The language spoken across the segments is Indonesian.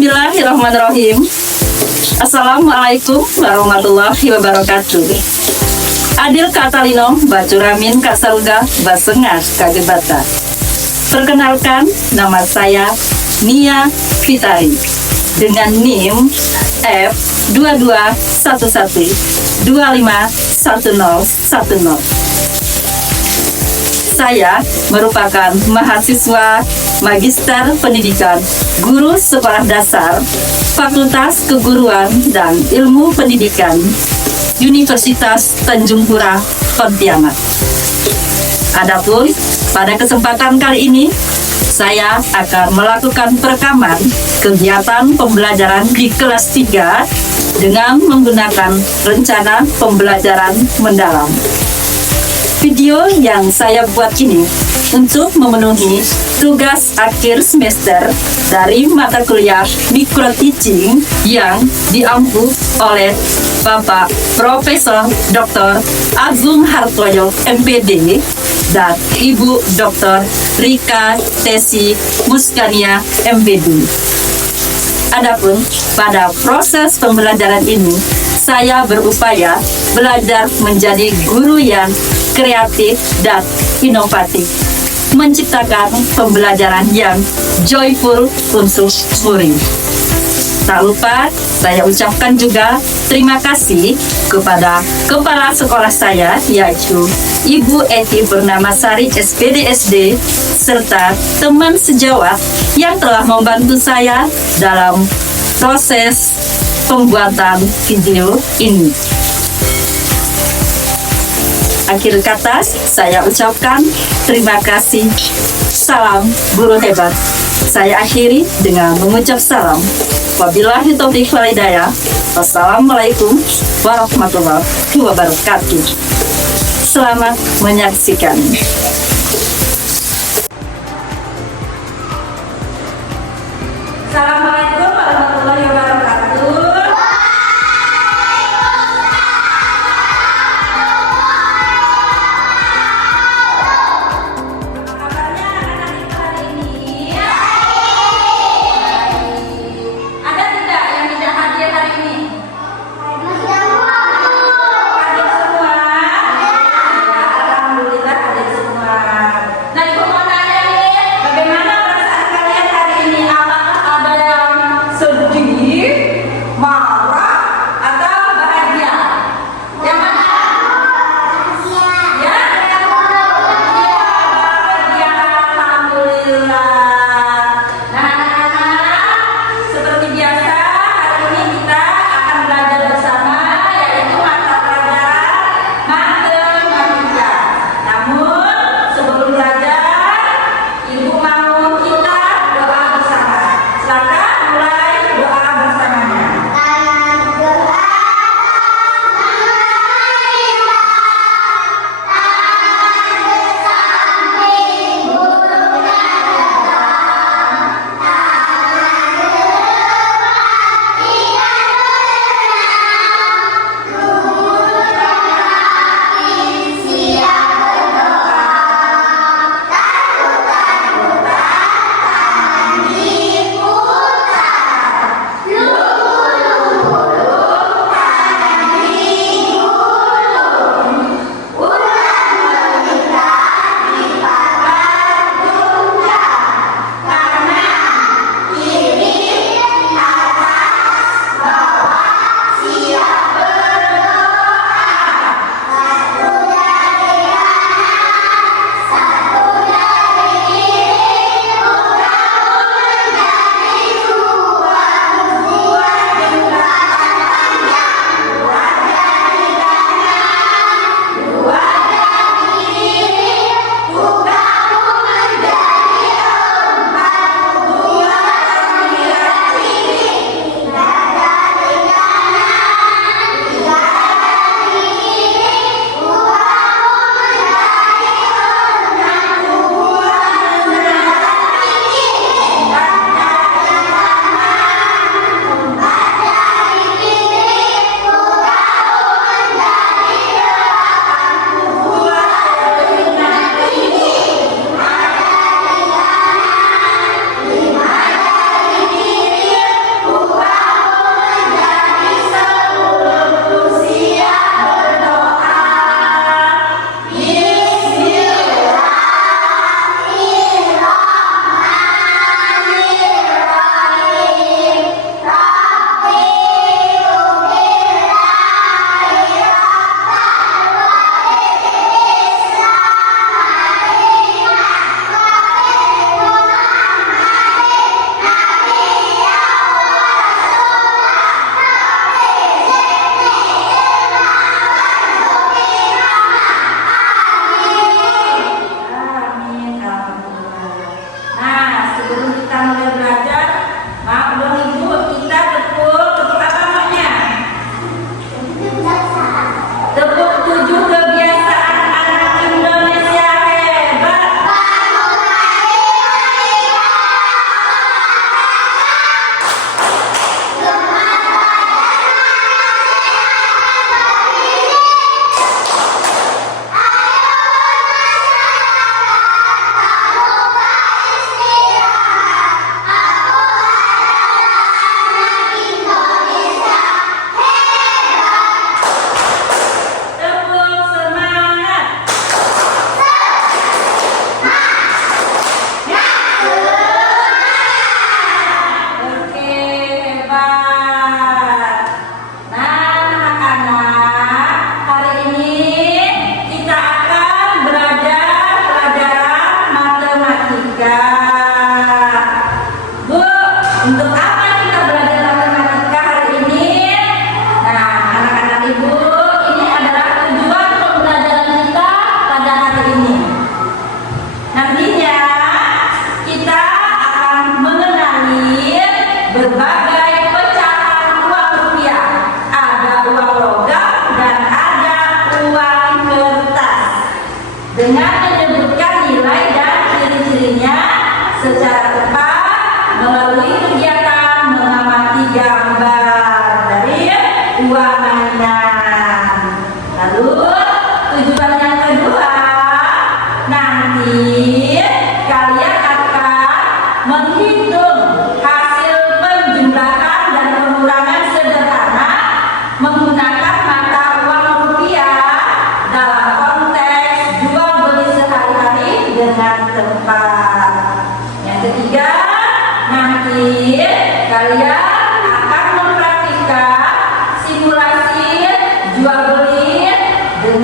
Bismillahirrahmanirrahim. Assalamualaikum warahmatullahi wabarakatuh. Adil Katalino Bacuramin Kasaruga Basengas Kagebata. Perkenalkan, nama saya Nia Fitari dengan NIM F2211251010. Saya merupakan mahasiswa Magister Pendidikan Guru Sekolah Dasar Fakultas Keguruan dan Ilmu Pendidikan Universitas Tanjung Pura, Pontianak. Adapun pada kesempatan kali ini saya akan melakukan perekaman kegiatan pembelajaran di kelas 3 dengan menggunakan rencana pembelajaran mendalam. Video yang saya buat ini untuk memenuhi tugas akhir semester dari mata kuliah Micro Teaching yang diampu oleh Bapak Profesor Dr. Agung Hartoyo MPD dan Ibu Dr. Rika Tesi Muskania MPD. Adapun pada proses pembelajaran ini, saya berupaya belajar menjadi guru yang kreatif dan inovatif, menciptakan pembelajaran yang joyful untuk murid. Tak lupa, saya ucapkan juga terima kasih kepada kepala sekolah saya, yaitu Ibu Eti Purnamasari SPDSD, serta teman sejawat yang telah membantu saya dalam proses pembuatan video ini. Akhir kata, saya ucapkan terima kasih. Salam guru hebat. Saya akhiri dengan mengucap salam. Wabillahi taufiq wal hidayah. Wassalamualaikum warahmatullahi wabarakatuh. Selamat menyaksikan. Assalamualaikum warahmatullahi wabarakatuh. Alhamdulillah ada semua.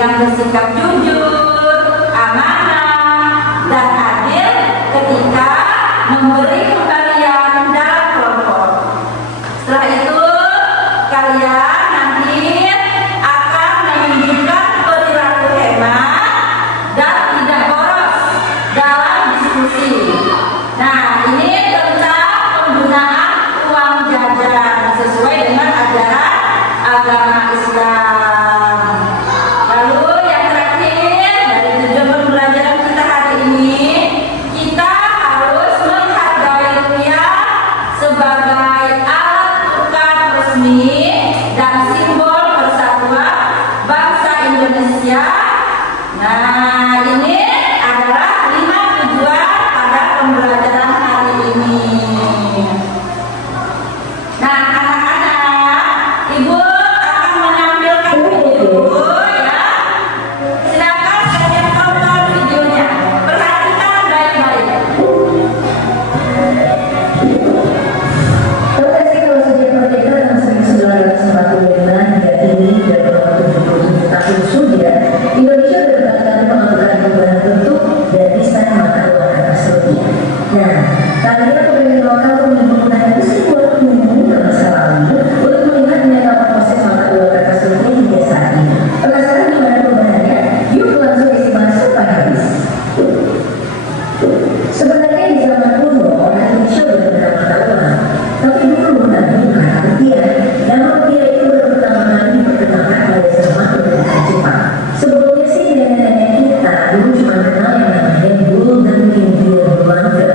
dengan bersikap jujur, amanah, dan adil ketika memberi pemberian dalam kelompok. Setelah itu, kalian nanti akan menunjukkan perilaku hemat dan tidak boros dalam diskusi. Nah, ini tentang penggunaan uang jajan sesuai dengan ajaran agama Islam. Lalu yang terakhir, dari tujuan pembelajaran kita hari ini, kita harus menghargai rupiah sebagai alat tukar resmi dan simbol persatuan bangsa Indonesia. Nah, ini adalah 5 tujuan pada pembelajaran hari ini. Nah, anak-anak, Ibu akan menampilkan video ya. Silakan kalian tonton videonya. Perhatikan baik-baik. Lokasi Kawasan Merdeka tahun 1945 hingga kini dan beberapa 77 tahun sudah, Indonesia berkali-kali melakukan perubahan bentuk dan desain mata uang kertas rupiah. Nah, kalian pemimpin lokal menggunakan sebuah umum ke masa lalu untuk melihat nilai proses mata uang kertas rupiah hingga saat ini. Penasaran gimana perubahannya? Yuk langsung isi masuk pada habis. Sebenarnya di zaman kuno, orang Indonesia berbeda mata uang. Tapi dulu namanya bukan rupiah. Nama rupiah itu baru pertama kali diperkenalkan oleh seorang peneliti Jepang. Sebelumnya sih nenek-nenek kita dulu cuma kenal yang namanya Golden Indian Blanket.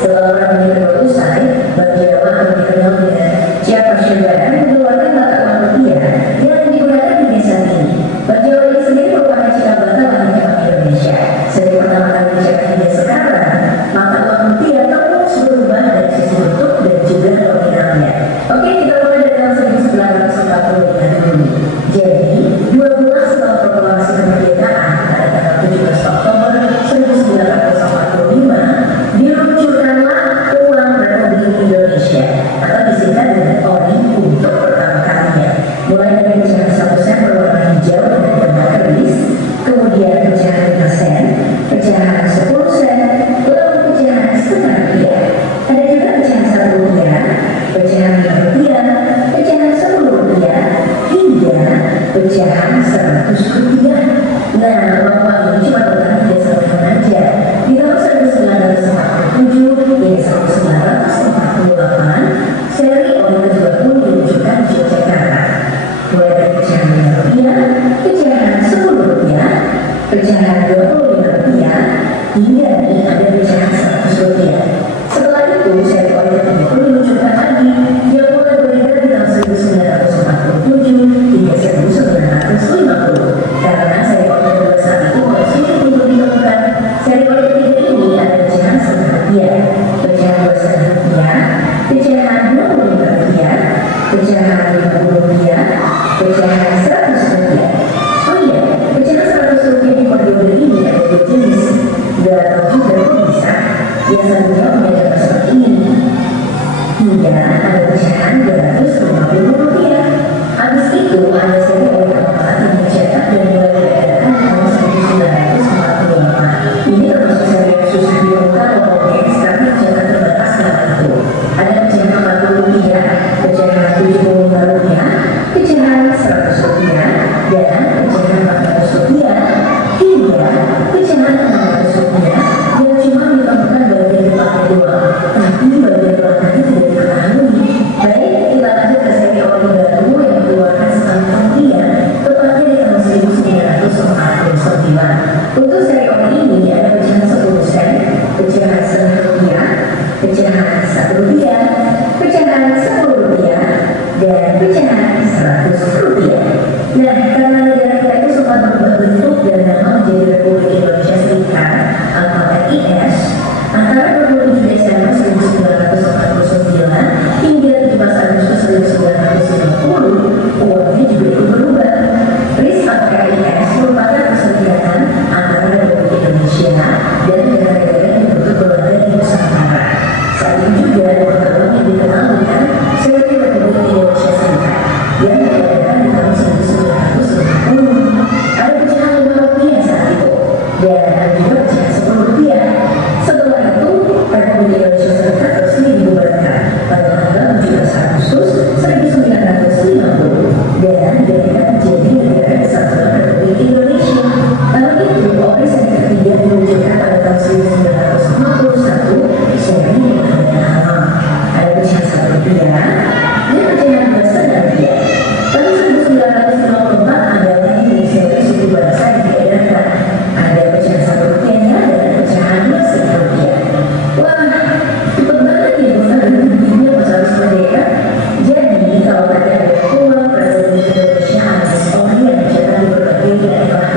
Setelah orang ini usai, Bank Jawa atau dikenal dengan Java Sugar mengeluarkan mata uang rupiah yang digunakan di desa ini. Bank Jawa ini sendiri merupakan cikal bakal lahirnya Bank Indonesia. Sejak pertama kali dicetak hingga sekarang, mata uang rupiah terus berubah dari sisi bentuk dan juga nominalnya. Oke, kita mulai dari tahun 1945 dulu. Jadi, 2 bulan setelah proklamasi kemerdekaan pada tanggal 17 Oktober 1945, diluncurkanlah uang Republik Indonesia atau disingkat dengan ORI untuk pertama kalinya. Mulai dari pecahan 1 sen berwarna hijau dengan gambar keris, kemudian pecahan 5 sen, pecahan 10 sen, lalu pecahan setengah rupiah. Ada juga pecahan 1 rupiah, pecahan 5 rupiah, pecahan 10 rupiah, hingga pecahan 100 rupiah. Nah, uang ini cuma bertahan 3 tahun aja. Di tahun 1947 hingga 1948, seri ORI kedua pun diluncurkan di Yogyakarta. Mulai dari pecahan 5 rupiah, pecahan 10 rupiah, pecahan 25 rupiah, hingga nih ada pecahan 100 rupiah. Setelah itu, seri ORI ketiga pun diluncurkan lagi, yang mulai beredar di tahun 1947 hingga 1950. Karena seri ORI kedua saat itu mulai sulit untuk ditemukan. Seri ORI ketiga ini ada pecahan 1 rupiah, pecahan 2,5 rupiah, pecahan 25 rupiah, pecahan 50 rupiah, pecahan 100 rupiah. Oh iya, pecahan 100 rupiah di periode ini ada 2 jenis. Gak tahu juga kok bisa. Biasanya membedakan seperti ini. Hingga ada pecahan 250 rupiah. Habis itu ada seri ORI keempat yang dicetak dan mulai diedarkan di tahun 1948. Ini termasuk seri yang susah ditemukan oleh OPS karena pecahan terbatas kala itu. Ada pecahan 40 rupiah, pecahan 75 rupiah, pecahan 100 rupiah, dan pecahan 400 rupiah, hingga pecahan 600 rupiah yang cuma ditemukan bagian depannya doang, tapi bagian belakangnya tidak diketahui. Baik, kita lanjut ke seri ORI baru yang dikeluarkan setelah kemudian, tepatnya di tahun 1949. Untuk seri ORI ini ada pecahan 10 sen, pecahan setengah rupiah, pecahan 1 rupiah, pecahan 10 rupiah, dan pecahan 100 rupiah. Nah, karena negara kita itu sempat berubah bentuk dan nama menjadi Republik Indonesia Serikat atau RIS, antara 27 Desember 1949 hingga 17 Agustus 1950, uangnya juga ikut berubah. RIS atau RIS merupakan perserikatan antara Republik Indonesia dan negara-negara yang berbentuk berada di Nusantara. Saat ini juga ada mata uang yang dikenal dengan sebagai Republik Indonesia Serikat yang diadakan di tahun 1950. Ada Indonesia. Tahun itu, operasi ketiga diluncurkan pada tahun 1951, seri dengan nama ada pecahan Rp1 dan pecahan Rp2,5. Tahun 1954 ada lagi seri suku bangsa diadakan. Ada pecahan Rp1 dan pecahan Rp10. Wah, cepet banget ya bukan dunia pas harus merdeka. Jadi kalau ada uang Presiden Indonesia Anies Orion mencetak di berbagai daerah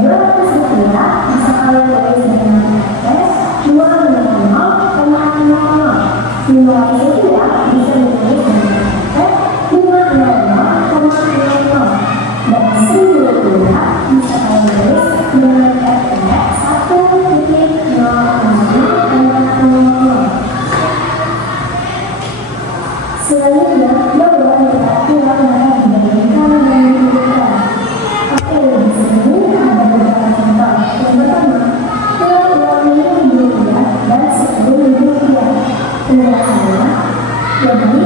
200 rupiah bisa kalian tulis dengan S 200,00. Nilai rupiah bisa ditulis dengan S 200,00 dan 1000 rupiah bisa kalian tulis dengan S 1,00. Selanjutnya, bahwa berarti mana dibandingkan dengan dibandingkan. Oke, di sini ada beberapa contoh. Yang pertama, Rp2.000 dan Rp10.000. Penjelasannya, jadi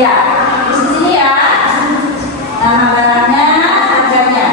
Ya, di sini ya. Nama barangnya, harganya.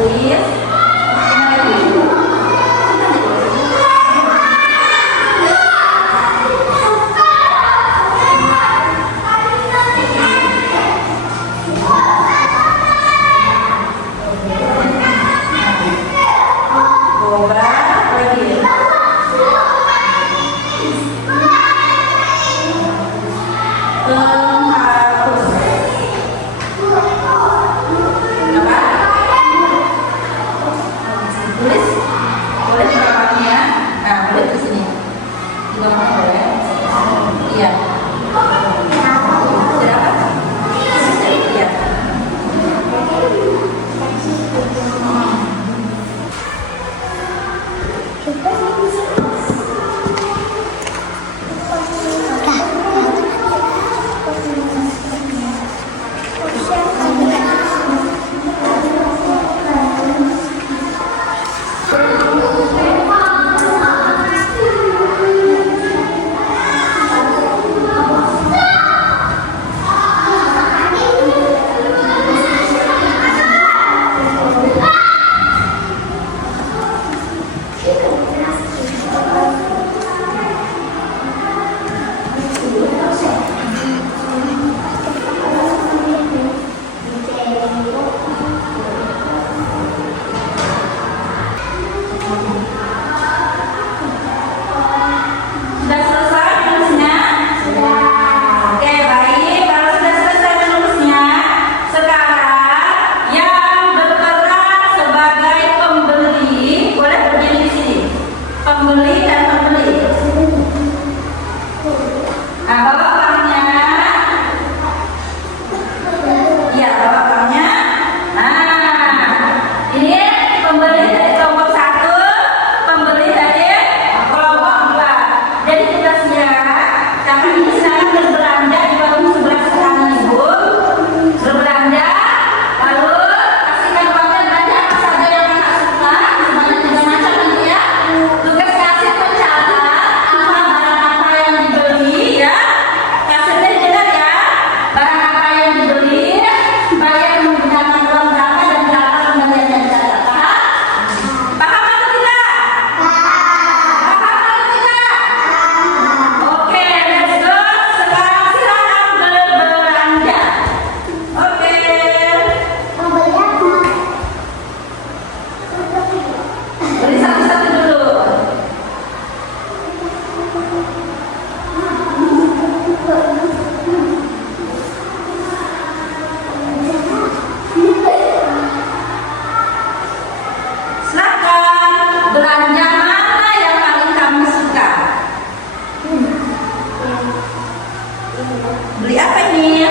Boleh ya? Sudah selesai menulisnya? Oke, baik. Kalau sudah selesai menulisnya, sekarang yang berperan sebagai pembeli boleh berdiri di sini. Pembeli dan pembeli. Nah, bawa uangnya. Iya, bawa uangnya. Nah, ini pembeli dari kelompok 1, pembeli dari kelompok 2. Jadi tugasnya, kami ini sedang berbelanja di warung sebelah kanan Ibu. Berbelanja, lalu kasihkan uangnya belanja apa saja yang kakak suka, sebanyak 3 macam nanti ya. Tugas kasir mencatat barang apa yang dibeli ya. Kasirnya benar ya. Barang apa yang dibeli, bayar menggunakan uang berapa dan berapa kembaliannya dicatat. Paham? Paham atau tidak? Paham atau tidak? Oke, let's go. Sekarang silakan berbelanja. Oke. Beli satu-satu dulu. Silakan belanja mana yang paling kamu suka. Beli apa ini?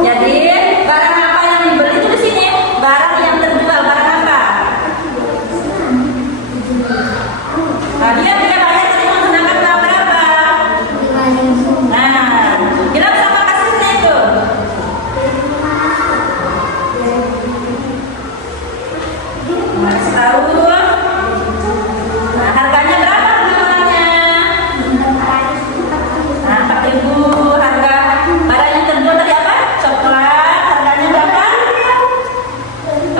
Jadi barang apa yang dibeli itu di sini? Barang yang terjual, barang apa? Nah, dia bayar tadi menggunakan uang berapa? Nah, bilang sama kasirnya itu. Kasih tahu. Nah, harganya berapa jualannya? Nah, 4.000 harga barang yang terjual tadi apa? Coklat, harganya berapa?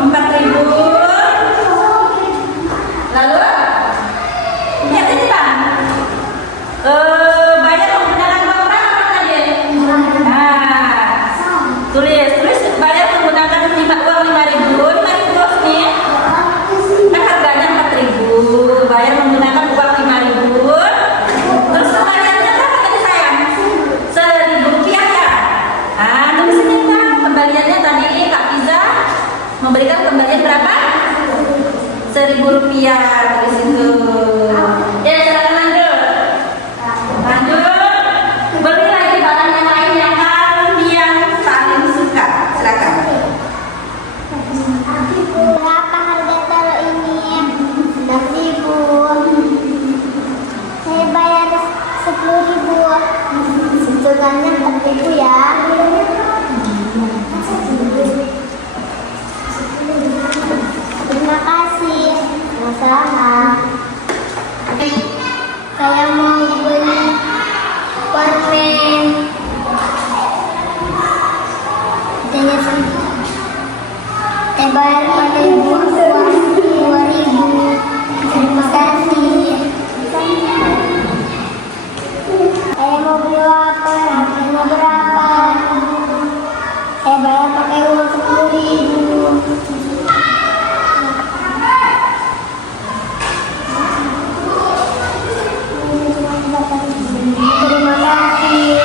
4.000. Lalu lihat ini Bang. Bayar menggunakan uang berapa tadi? Nah, tulis bayar menggunakan uang 5.000 nih. Kan harganya 4.000, bayar menggunakan uang 5.000. Terus kembaliannya berapa tadi sayang? 1.000 rupiah ya. Nah, tulis sini Bang, kembaliannya tadi Kak Iza memberikan kembalian berapa? 1.000 rupiah, tulis itu. Ya, silakan lanjut. Lanjut. Beli lagi barang yang lain yang kalian paling suka. Silakan. Berapa harga telur ini? 6.000. Saya bayar 10.000. Hitungannya 4.000 ya. Terima kasih. Sama-sama. Saya mau beli permen. Saya bayar 4.000, uang 2.000. Terima kasih. Saya mau beli apa? Harganya berapa? Saya bayar pakai uang 10.000. Terima kasih.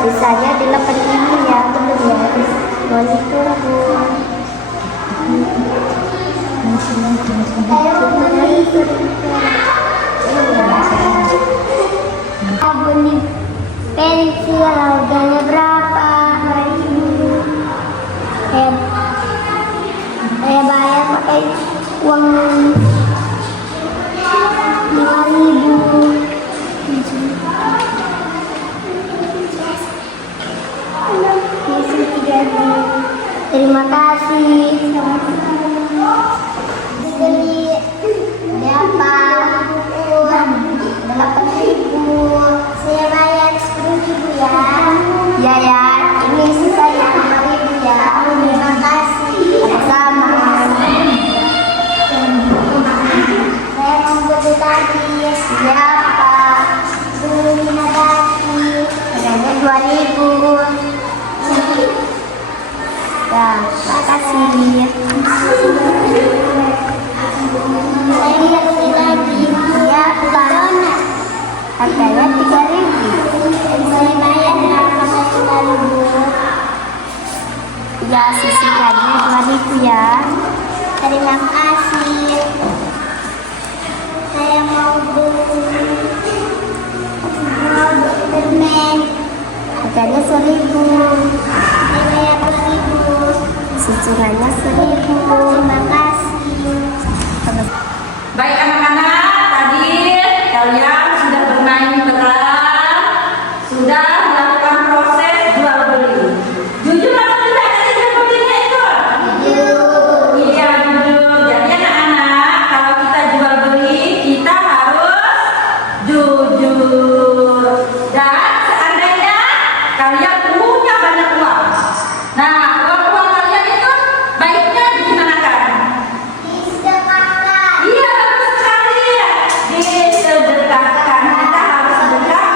Sisanya 8.000 ya, bener ya. Mau ditunggu. Saya mau beli pensil, harganya berapa? 2.000. Saya bayar pakai uang 5.000. Terima kasih. Beli berapa? 8.000. Harganya 1.000. Nilainya 2.000. Cicilannya 1.000. Terima kasih. Baik anak-anak, tadi kalian sudah bermain peran, sudah melakukan proses jual beli. Jujur atau tidak tadi jual belinya itu? Jujur. Iya jujur. Jadi anak-anak, kalau kita jual beli, kita harus jujur. Dan seandainya kalian punya banyak uang, nah uang kalian itu baiknya digimanakan? Disedekahkan. Iya bagus sekali ya. Disedekahkan. Kita harus sedekah.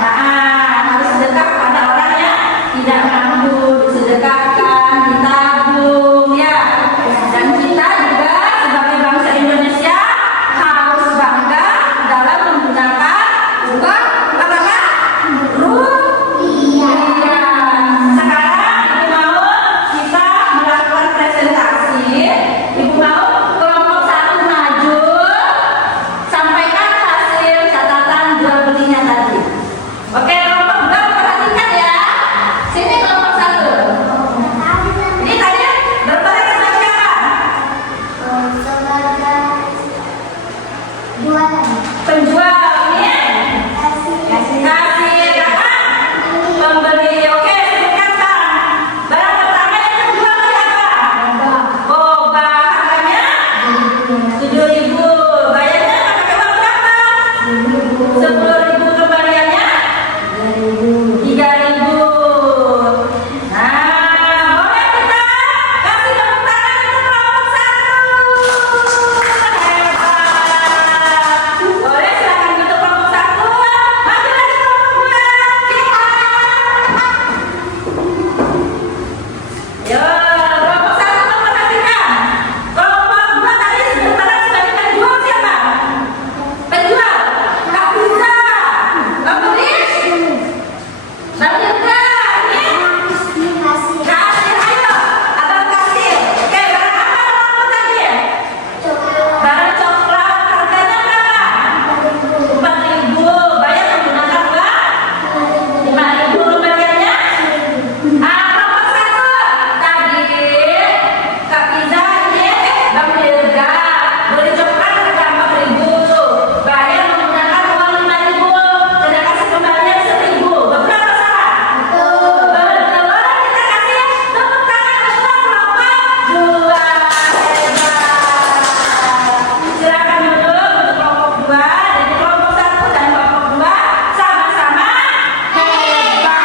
Nah, harus sedekah pada orang yang tidak mampu. Disedekahkan, ditabung ya. Dan kita juga sebagai bangsa Indonesia harus bangga dalam menggunakan uang apakah? Rupiah. Sekarang Ibu mau kita melakukan presentasi. Ibu mau kelompok 1 maju, sampaikan hasil catatan jual belinya tadi. Oke, kelompok 2 perhatikan ya. Sini kelompok 1. Ini tadi berbagai sama siapa? Penjual ini kasih kakak pembeli. Oke, sebutkan barang pertama yang terjual siapa? Boba. Harganya 7.000. Bayarnya pakai uang berapa? 10.000. Kembaliannya 3.000. Nah, boleh kita kasih tepuk tangan untuk kelompok 1. Hebat. Boleh silakan untuk kelompok 1. Maju lagi kelompok 2. Yo, kelompok 1 memperhatikan. Kelompok 2 tadi sebentar sebagai penjual siapa? Penjual. Kak Bisa. Pembeli. Bang Yoga. Ini kasir. Ayo. Abang kasir. Oke, barang apa kelompok tadi? Barang coklat. Harganya berapa? 4.000. Bayar menggunakan uang 5.000. Kembaliannya? Kelompok 1 tadi Kak Piza ini Bang Yoga beli coklat harga 4.000. Bayar menggunakan uang 5.000. Sudah kasih kembalian 1.000. Betul atau salah? Betul. Kita kasih tepuk tangan untuk kelompok 2. Hebat. Silakan duduk untuk kelompok 2. Jadi kelompok 1 dan kelompok 2 sama-sama hebat.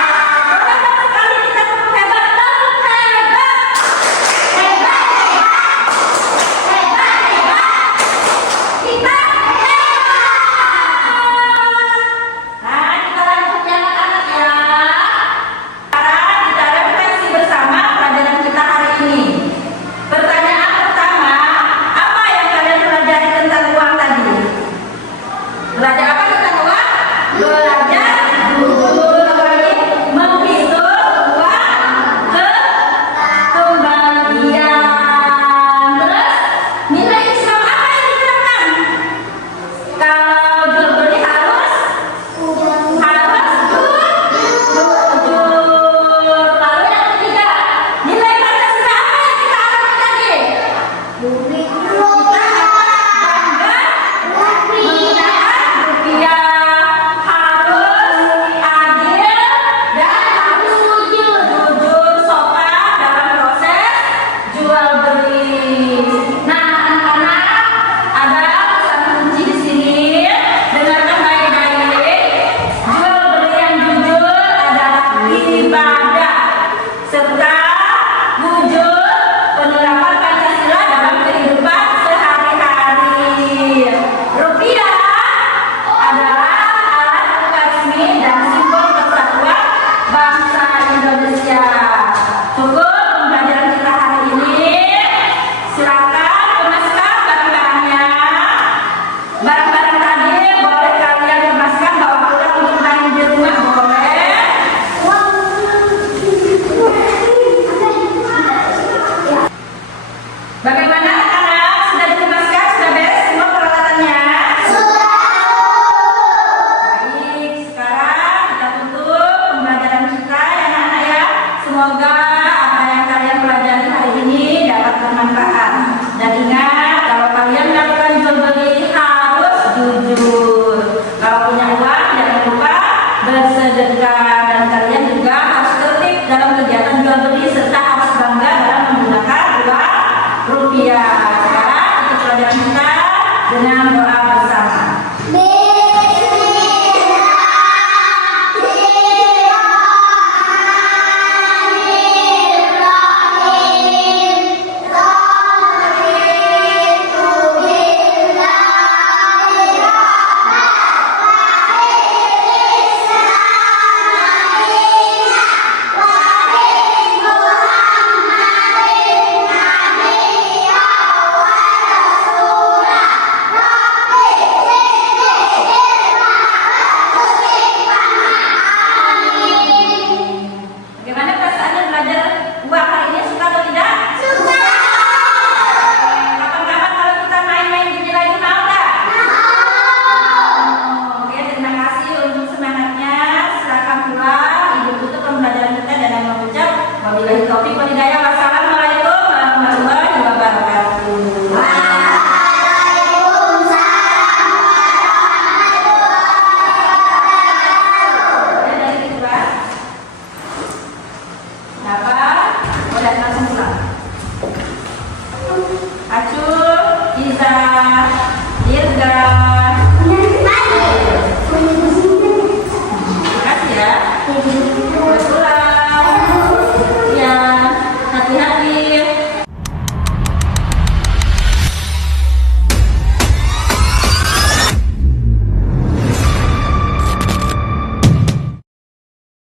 Boleh sekali kita tepuk hebat. Tepuk hebat. Hebat. Kita hebat. Nah, kita lanjut ya anak-anak ya. Sekarang kita refleksi bersama pelajaran kita hari ini. Pertanyaan pertama, apa yang kalian pelajari tentang uang tadi? Belajar apa tentang uang? Belajar jujur lagi menghitung uang kembalian. Terus nilai Islam apa yang diterapkan? Kalau jual beli harus jujur. Lalu yang ketiga, nilai Pancasila apa yang kita alami tadi? Kita bangga menggunakan rupiah, harus adil dan harus jujur sopan dalam proses jual beli. Nah, anak-anak, ada pesan kunci di sini. Dengarkan baik-baik. Jual beli yang jujur adalah ibadah serta wujud penerapan Pancasila dalam kehidupan sehari-hari. Rupiah adalah alat tukar resmi dan simbol persatuan bangsa Indonesia. Cukup pembelajaran kita hari ini. Silakan kemaskan barang-barangnya. Barang-barang tadi boleh kalian kemaskan bawa pulang untuk main di rumah, boleh. Bagaimana anak-anak? Sudah dikemaskan? Sudah beres semua peralatannya? Baik, sekarang kita berserah